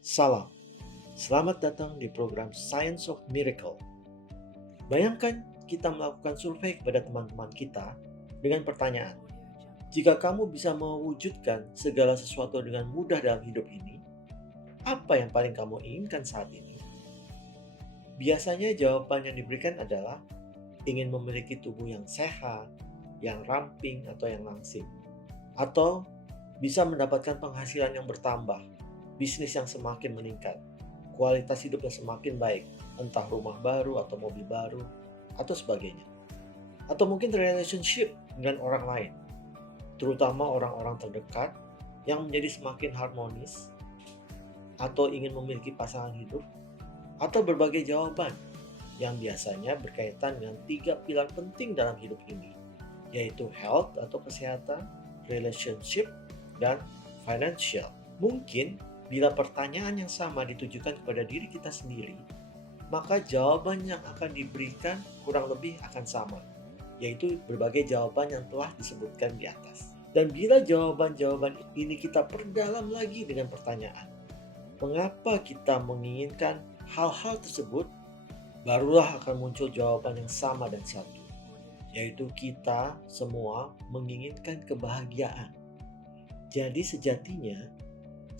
Salam, selamat datang di program Science of Miracle. Bayangkan kita melakukan survei kepada teman-teman kita dengan pertanyaan, jika kamu bisa mewujudkan segala sesuatu dengan mudah dalam hidup ini, apa yang paling kamu inginkan saat ini? Biasanya jawaban yang diberikan adalah ingin memiliki tubuh yang sehat, yang ramping atau yang langsing, atau bisa mendapatkan penghasilan yang bertambah, bisnis yang semakin meningkat, kualitas hidup yang semakin baik, entah rumah baru atau mobil baru, atau sebagainya. Atau mungkin relationship dengan orang lain, terutama orang-orang terdekat yang menjadi semakin harmonis, atau ingin memiliki pasangan hidup, atau berbagai jawaban yang biasanya berkaitan dengan 3 pilar penting dalam hidup ini, yaitu health atau kesehatan, relationship, dan financial. Mungkin bila pertanyaan yang sama ditujukan kepada diri kita sendiri, maka jawaban yang akan diberikan kurang lebih akan sama, yaitu berbagai jawaban yang telah disebutkan di atas. Dan bila jawaban-jawaban ini kita perdalam lagi dengan pertanyaan, mengapa kita menginginkan hal-hal tersebut, barulah akan muncul jawaban yang sama dan satu, yaitu kita semua menginginkan kebahagiaan. Jadi sejatinya,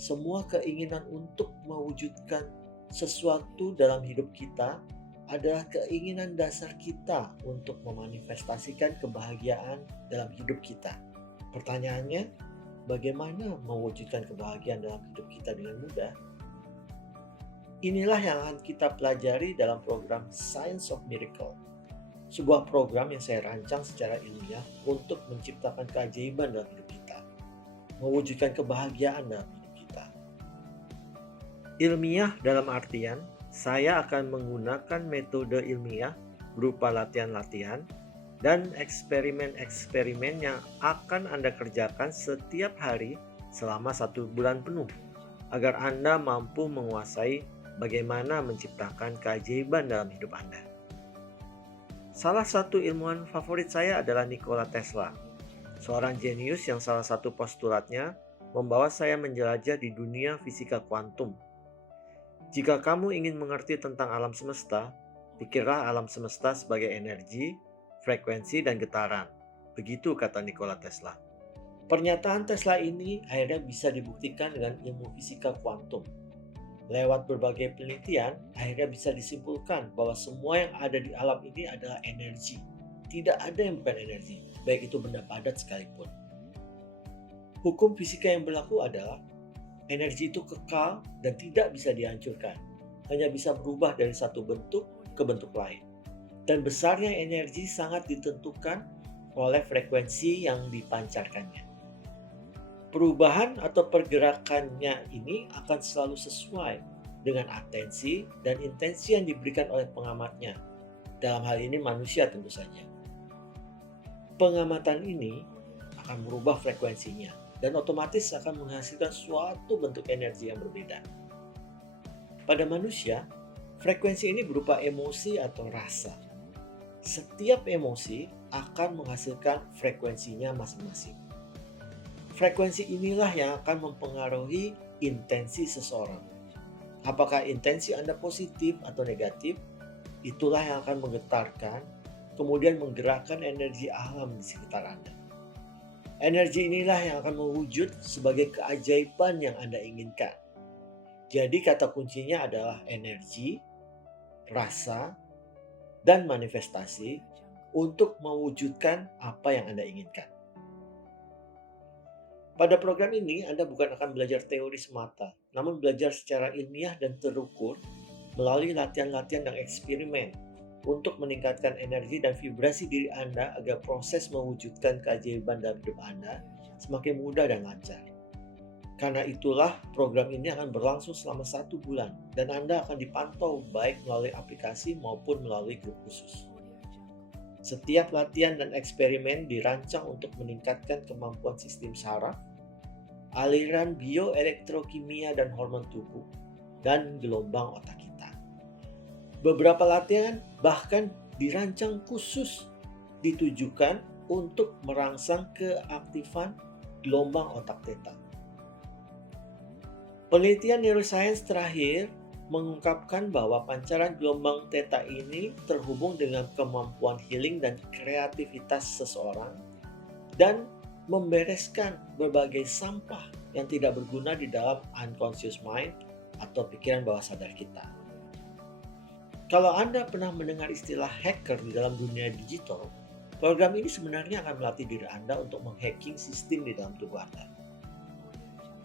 semua keinginan untuk mewujudkan sesuatu dalam hidup kita adalah keinginan dasar kita untuk memanifestasikan kebahagiaan dalam hidup kita. Pertanyaannya, bagaimana mewujudkan kebahagiaan dalam hidup kita dengan mudah? Inilah yang akan kita pelajari dalam program Science of Miracle, sebuah program yang saya rancang secara ilmiah untuk menciptakan keajaiban dalam hidup kita, mewujudkan kebahagiaan dalam hidup kita. Ilmiah dalam artian, saya akan menggunakan metode ilmiah berupa latihan-latihan dan eksperimen-eksperimen yang akan Anda kerjakan setiap hari selama 1 bulan penuh, agar Anda mampu menguasai bagaimana menciptakan keajaiban dalam hidup Anda. Salah satu ilmuwan favorit saya adalah Nikola Tesla, seorang jenius yang salah satu postulatnya membawa saya menjelajah di dunia fisika kuantum. Jika kamu ingin mengerti tentang alam semesta, pikirlah alam semesta sebagai energi, frekuensi, dan getaran. Begitu kata Nikola Tesla. Pernyataan Tesla ini akhirnya bisa dibuktikan dengan ilmu fisika kuantum. Lewat berbagai penelitian, akhirnya bisa disimpulkan bahwa semua yang ada di alam ini adalah energi. Tidak ada yang bukan energi, baik itu benda padat sekalipun. Hukum fisika yang berlaku adalah energi itu kekal dan tidak bisa dihancurkan, hanya bisa berubah dari satu bentuk ke bentuk lain. Dan besarnya energi sangat ditentukan oleh frekuensi yang dipancarkannya. Perubahan atau pergerakannya ini akan selalu sesuai dengan atensi dan intensi yang diberikan oleh pengamatnya. Dalam hal ini manusia tentu saja. Pengamatan ini akan merubah frekuensinya dan otomatis akan menghasilkan suatu bentuk energi yang berbeda. Pada manusia, frekuensi ini berupa emosi atau rasa. Setiap emosi akan menghasilkan frekuensinya masing-masing. Frekuensi inilah yang akan mempengaruhi intensi seseorang. Apakah intensi Anda positif atau negatif, itulah yang akan menggetarkan, kemudian menggerakkan energi alam di sekitar Anda. Energi inilah yang akan mewujud sebagai keajaiban yang Anda inginkan. Jadi kata kuncinya adalah energi, rasa, dan manifestasi untuk mewujudkan apa yang Anda inginkan. Pada program ini, Anda bukan akan belajar teori semata, namun belajar secara ilmiah dan terukur melalui latihan-latihan dan eksperimen untuk meningkatkan energi dan vibrasi diri Anda agar proses mewujudkan keajaiban dalam hidup Anda semakin mudah dan lancar. Karena itulah program ini akan berlangsung selama 1 bulan dan Anda akan dipantau baik melalui aplikasi maupun melalui grup khusus. Setiap latihan dan eksperimen dirancang untuk meningkatkan kemampuan sistem saraf, aliran bioelektrokimia dan hormon tubuh, dan gelombang otak kita. Beberapa latihan bahkan dirancang khusus ditujukan untuk merangsang keaktifan gelombang otak theta. Penelitian neuroscience terakhir mengungkapkan bahwa pancaran gelombang theta ini terhubung dengan kemampuan healing dan kreativitas seseorang dan membereskan berbagai sampah yang tidak berguna di dalam unconscious mind atau pikiran bawah sadar kita. Kalau Anda pernah mendengar istilah hacker di dalam dunia digital, program ini sebenarnya akan melatih diri Anda untuk menghacking sistem di dalam tubuh Anda.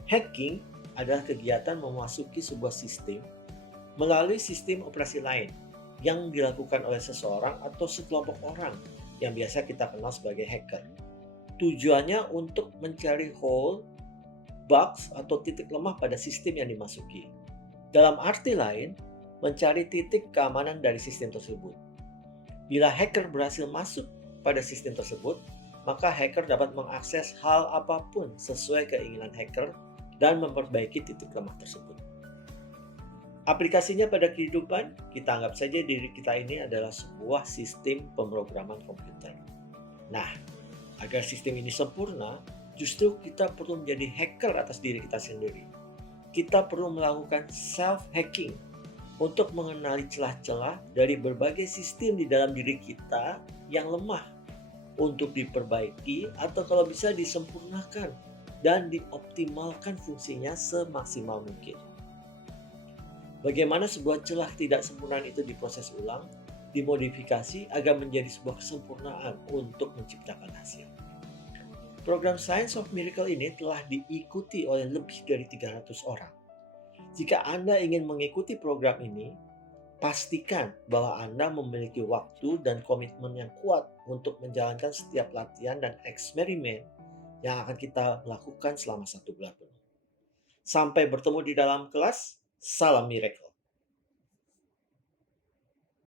Hacking adalah kegiatan memasuki sebuah sistem melalui sistem operasi lain yang dilakukan oleh seseorang atau sekelompok orang yang biasa kita kenal sebagai hacker. Tujuannya untuk mencari hole, bugs, atau titik lemah pada sistem yang dimasuki. Dalam arti lain, mencari titik keamanan dari sistem tersebut. Bila hacker berhasil masuk pada sistem tersebut, maka hacker dapat mengakses hal apapun sesuai keinginan hacker dan memperbaiki titik lemah tersebut. Aplikasinya pada kehidupan, kita anggap saja diri kita ini adalah sebuah sistem pemrograman komputer. Nah, agar sistem ini sempurna, justru kita perlu menjadi hacker atas diri kita sendiri. Kita perlu melakukan self-hacking untuk mengenali celah-celah dari berbagai sistem di dalam diri kita yang lemah untuk diperbaiki atau kalau bisa disempurnakan dan dioptimalkan fungsinya semaksimal mungkin. Bagaimana sebuah celah tidak sempurnaan itu diproses ulang, dimodifikasi agar menjadi sebuah kesempurnaan untuk menciptakan hasil. Program Science of Miracle ini telah diikuti oleh lebih dari 300 orang. Jika Anda ingin mengikuti program ini, pastikan bahwa Anda memiliki waktu dan komitmen yang kuat untuk menjalankan setiap latihan dan eksperimen yang akan kita lakukan selama 1 bulan penuh. Sampai bertemu di dalam kelas, salam miracle.